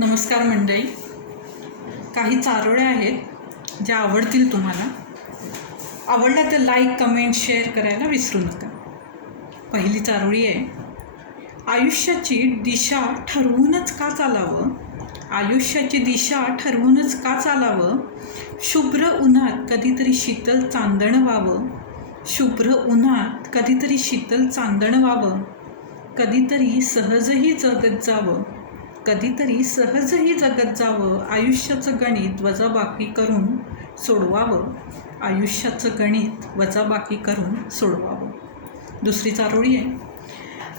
नमस्कार मंडळी. काही चारोळ्या आहेत ज्या आवडतील तुम्हाला. आवडल्या तर लाईक, कमेंट, शेअर करायला विसरू नका. पहिली चारोळी आहे, आयुष्याची दिशा ठरवूनच का चालावं, आयुष्याची दिशा ठरवूनच का चालावं, शुभ्र उन्हात कधीतरी शीतल चांदणं व्हावं, शुभ्र उन्हात कधीतरी शीतल चांदणं व्हावं, कधीतरी सहजही जगत जावं, कधीतरी सहजही जगत जावं, आयुष्याचं गणित वजाबाकी करून सोडवावं, आयुष्याचं गणित वजाबाकी करून सोडवावं. दुसरी चारोळी आहे,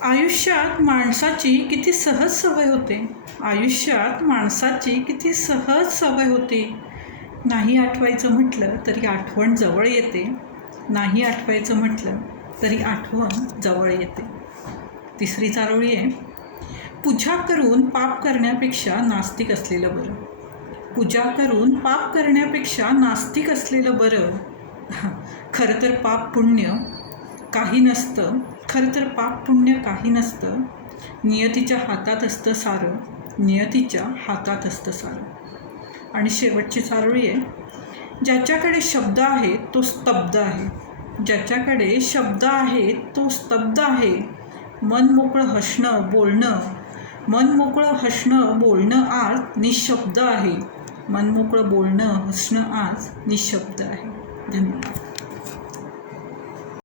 आयुष्यात माणसाची किती सहज सवय होते, आयुष्यात माणसाची किती सहज सवय होते, नाही आठवायचं म्हटलं तरी आठवण जवळ येते, नाही आठवायचं म्हटलं तरी आठवण जवळ येते. तिसरी चारोळी आहे, पूजा करून पाप करण्यापेक्षा नास्तिक असलेलं बरं, पूजा करून पाप करण्यापेक्षा नास्तिक असलेलं बरं. खरं तर पाप पुण्य काही नसतं, खरं तर पाप पुण्य काही नसतं, नियतीच्या हातात असतं सारं, नियतीच्या हातात असतं सारं. आणि शेवटची चारोळी आहे, ज्याच्याकडे शब्द आहे तो स्तब्ध आहे, ज्याच्याकडे शब्द आहेत तो स्तब्ध आहे, मन मोकळं हसणं बोलणं, मन मोकळं हसणं बोलणं आज निशब्द आहे, मन मोकळं बोलणं हसणं आज निशब्द आहे. धन्यवाद.